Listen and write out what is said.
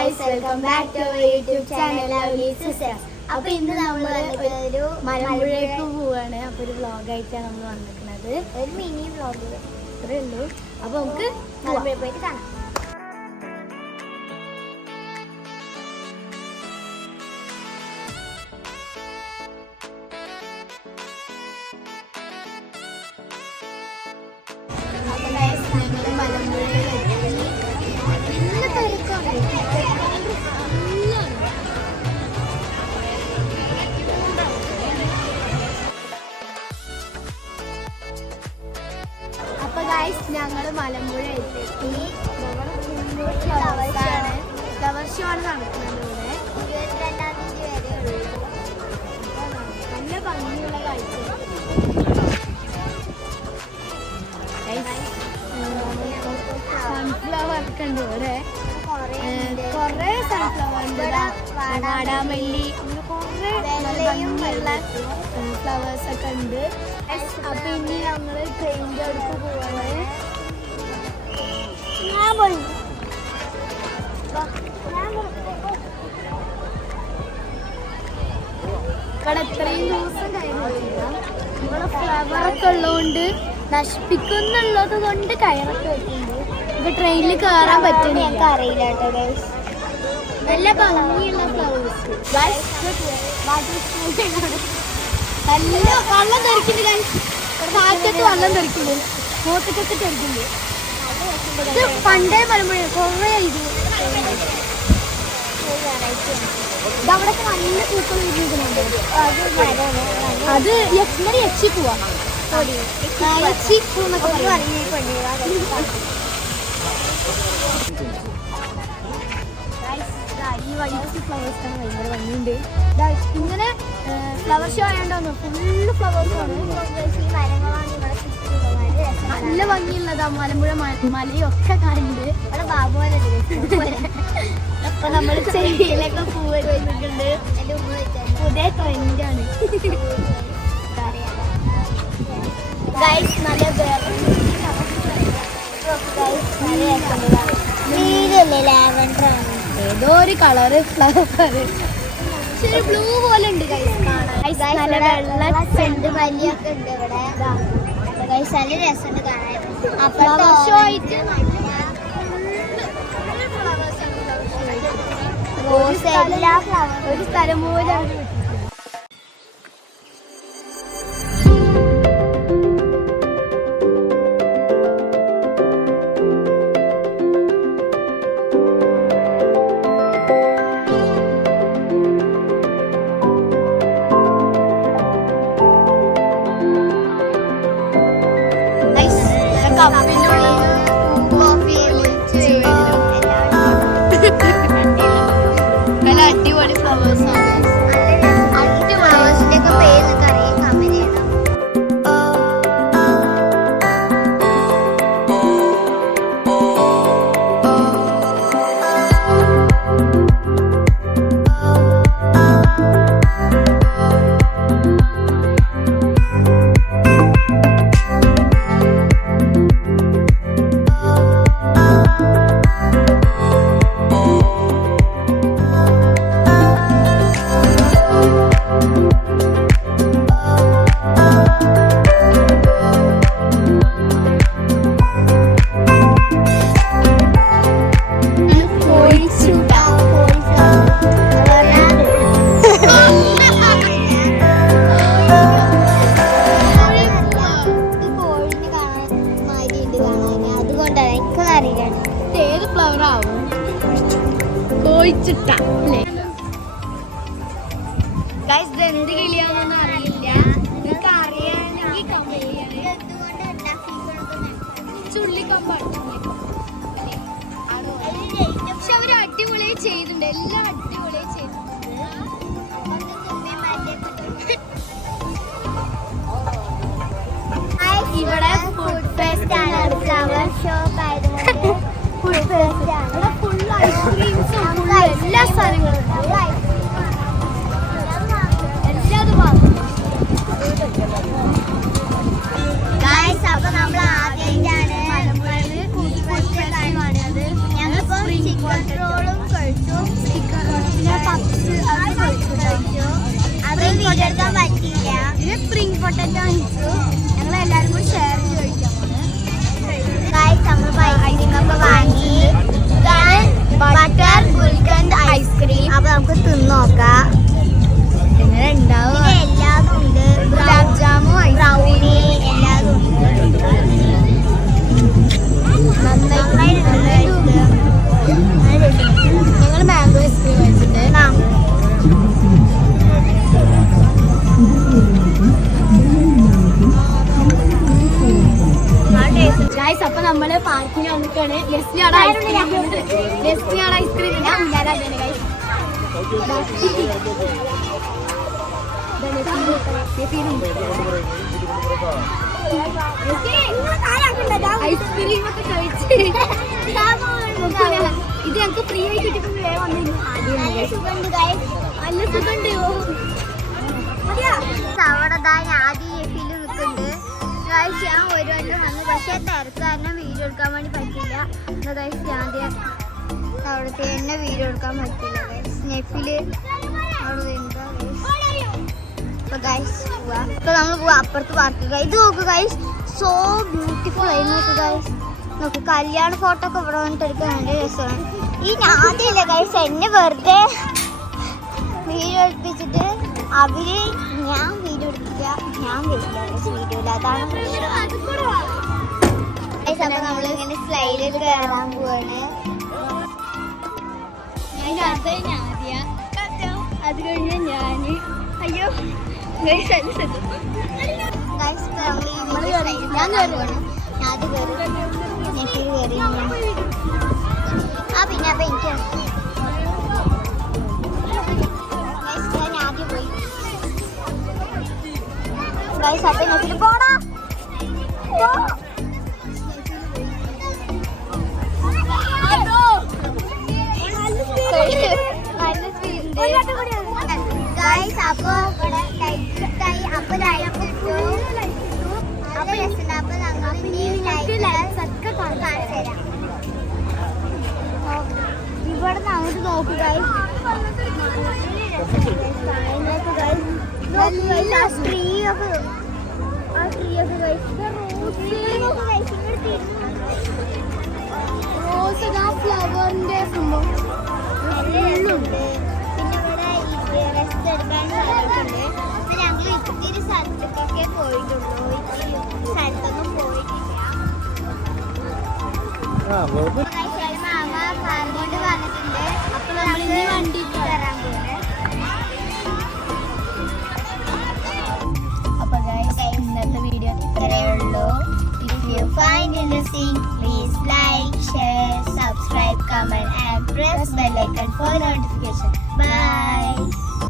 guys, welcome back to our YouTube channel Lovely Sisters. അപ്പോൾ ഇന്ന് നമ്മൾ ഒരു മലമ്പുഴയ്ക്ക് പോവാണ്. അപ്പോൾ ഒരു വ്ളോഗായിട്ടാണ് നമ്മൾ വന്നിരിക്കുന്നത്. ഒരു മിനി വ്ളോഗ് അത്രേ ഉള്ളൂ. അപ്പോൾ നമുക്ക് മലമ്പുഴ പോയിട്ട് കാണാം. അപ്പൊ ഗൈസ് ഞങ്ങൾ മലമ്പുഴ എത്തി. ഫ്ലവർ ഷോ ആണ് നടക്കുന്നത് ഇവിടെ. 22-ാം തീയതി വരെ ഉള്ളൂ. നല്ല ഭംഗിയുള്ള കാഴ്ച. സൺഫ്ലവർ ഒക്കെ ഉണ്ട് ഇവിടെ. കൊറേ സൺഫ്ലവർ ഉണ്ട്. വാടാമല്ലി അങ്ങനെ കൊറേ ഭംഗിയുള്ള ഫ്ലവേഴ്സ് ഒക്കെ ഉണ്ട്. അപ്പൊ ഇനി നമ്മള് ട്രെയിനിന്റെ അടുത്ത് പോവാണ്. ഇവിടെ എത്രയും ദിവസം കഴിഞ്ഞില്ല. ഇവിടെ ഫ്ലവറൊക്കെ ഉള്ളതുകൊണ്ട് നശിപ്പിക്കുന്നുള്ളത് കൊണ്ട് കയറൊക്കെ വെക്കുന്നുണ്ട്. ഇത് ട്രെയിനിൽ കയറാൻ പറ്റും. ഞങ്ങൾക്ക് അറിയില്ല കേട്ടോ. നല്ല ഭംഗിയുള്ള ഫ്ലവേഴ്സ്. നല്ല വെള്ളം തെറിക്കുന്നുണ്ട്. കാറ്റത്ത് വെള്ളം തെറിക്കുന്നുണ്ട്. മോത്തക്കൊക്കെ തെറിക്കുന്നുണ്ട്. ഇത് പണ്ടേ മലമ്പുഴ കുറേ ഇത് ഇതവിടൊക്കെ നല്ല പൂക്കൾ വിരിഞ്ഞിരിക്കുന്നുണ്ട്. അത് യക്ഷി പോവാ. യക്ഷി പൂന്നൊക്കെ ഈ വൈറ്റ് ഫ്ലവേഴ്സ് ആണ് ഭയങ്കര ഭംഗിയുണ്ട്. ഇങ്ങനെ ഫ്ലവർ ഷോ ആയതുകൊണ്ടാണ് ഫുള്ള് ഫ്ലവേഴ്സാണ്. നല്ല ഭംഗിയുള്ളതാ മലമ്പുഴ മലയൊക്കെ കാണുന്നുണ്ട്. അവിടെ അപ്പൊ നമ്മൾ ചെടിയിലൊക്കെ പൂവൊക്കെ വെച്ചിട്ടുണ്ട്. പുതിയ ട്രെൻഡാണ്. ഏതോ ഒരു കളറ് ഫ്ലവർ ബ്ലൂ പോലെ ഉണ്ട്. നല്ല വെള്ള ചെണ്ട് മല്ലിയൊക്കെ ഉണ്ട് ഇവിടെ. നല്ല രസമുണ്ട് കാണാൻ. ഫ്ലവർ ഷോ ആയിട്ട് റോസ് എല്ലാ ഫ്ലവർ ഒരു സ്ഥലം പോലെ. നല്ല അടിപൊളി ഫ്ലവേഴ്സ് ആണ്. ഫ്ലവേഴ്സിന്റെ ഒക്കെ പേര് അറിയാം. കമന്റ് ചെയ്യണം. ഏത് ഫ്ലവർ ആവും കോഴിച്ചിട്ട എന്ത് കിളിയാണെന്ന് അറിയില്ല. നിങ്ങൾക്ക് അറിയാമെങ്കിൽ കമന്റ് ചെയ്യണേ. ചുള്ളിക്കമ്പാണ്. പക്ഷെ അവർ അടിപൊളിയായി ചെയ്തിട്ടുണ്ട്. എല്ലാം അടിപൊളിയായി ചെയ്തിട്ടുണ്ട്. ഇവിടെ ഫുഡ് ഫെസ്റ്റ് ആണ്. ഫ്ലവർ ഷോപ്പ് ആയതുകൊണ്ട് ഫുഡ് ഫെസ്റ്റ് ആണ്. ഫുൾ ഐസ്ക്രീംസും എല്ലാ സാധനങ്ങളും അപ്പൊ നമ്മൾ ആദ്യമായിട്ടാണ് മലമ്പുഴയിൽ ഫുഡ് ഫെസ്റ്റ് കാണുന്നത്. ഞങ്ങളിപ്പോ ചിക്കൻ റോളും കഴിച്ചു. ഫോട്ടോ എടുക്കാൻ പറ്റിയില്ല. ഇത് സ്പ്രിംഗ് പൊട്ടറ്റോ കഴിച്ചു. ഞങ്ങൾ എല്ലാവരും കൂടി ഷെയർ ചെയ്ത് കഴിക്കാൻ നമ്മൾ ഐസ്ക്രീമൊക്കെ വാങ്ങി. Butter gulkand ice cream. അപ്പൊ നമുക്ക് തിന്ന് നോക്കാം എങ്ങനെ ഉണ്ടാവും. എല്ലാതും ഉണ്ട്, ഗുലാബ് ജാമുൻ, ബ്രൗണി എല്ലാതും ഉണ്ട്. ഞങ്ങൾ മാംഗോ ഐസ്ക്രീം കഴിച്ചിട്ട് ഗൈസ്. അപ്പൊ നമ്മള് പാർക്കിൽ വന്നിട്ടാണ്. ലെസ്ലിയാണ് ഐസ്ക്രീം. ഐസ്ക്രീം ഒക്കെ കഴിച്ച് ഇത് ഞങ്ങൾക്ക് ഫ്രീ ആയി കിട്ടിയപ്പോൾ നല്ല സുഖമുണ്ട്. അവിടെ ആദ്യം ഫീല് നിൽക്കുന്നുണ്ട്. ഗൈസ് ഞാൻ ഒരു വട്ടം വന്നു, പക്ഷേ തിരക്ക് കാരണം വീഡിയോ എടുക്കാൻ വേണ്ടി പറ്റില്ല. ഗൈസ് ആദ്യം അവിടുത്തെ തന്നെ വീഡിയോ എടുക്കാൻ പറ്റില്ല. സ്നെഫില് അവിടെ എന്താ ഇപ്പൊ ഗൈസ് പോവാ. ഇപ്പൊ നമ്മൾ പോവാ അപ്പുറത്ത് പാർക്ക്. ഇത് നോക്ക് ഗൈസ്, സോ ബ്യൂട്ടിഫുൾ ആയി. നോക്ക് ഗൈസ്, നോക്ക് കല്യാണ ഫോട്ടോ ഒക്കെ ഇവിടെ വന്നിട്ട് എടുക്കാൻ നല്ല രസമാണ്. ഈ ഞാനില്ല ഗൈസ്, എന്നെ വെറുതെ വീഡിയോ എടുപ്പിച്ചിട്ട് അവര് ഞാൻ വീഡിയോ എടുക്കില്ല, ഞാൻ വരില്ല വീഡിയോയിൽ. അതാണ് അപ്പൊ നമ്മളിങ്ങനെ സ്ലൈഡിൽ കയറാൻ പോവാണ്. അത് കഴിഞ്ഞ ഞാന് അയ്യോ പിന്നെ അപ്പൊ എനിക്ക് ആദ്യം പോയി ഗൈസ്. അപ്പൊ നോക്കിട്ട് പോടാ ഗൈസ്. അപ്പൊ അപ്പൊ ഇവിടെ അങ്ങോട്ട് നോക്കൂ ഗൈസ്. ഫ്ലവറിന്റെ സംഭവം ഫുള്ളുണ്ട്. പിന്നെ ഇവിടെ റെസ്റ്റ് എടുക്കാൻ സ്ഥലമുണ്ട്. ഞങ്ങൾ ഇത്തിരി സ്ഥലത്തേക്കൊക്കെ പോയിട്ടുള്ളൂ, ഇത്തിരി സ്ഥലത്തൊന്നും പോയിട്ടില്ല. മാമ കാറുകൊണ്ട് വന്നിട്ടുണ്ട്. അപ്പൊ നമ്മൾ വണ്ടി കയറാൻ പോകുന്നത്. അപ്പൊ ഇന്നത്തെ വീഡിയോ ഇത്രയേ ഉള്ളൂ. If you find interesting, please like, share, subscribe, comment and press bell icon for notification. Bye.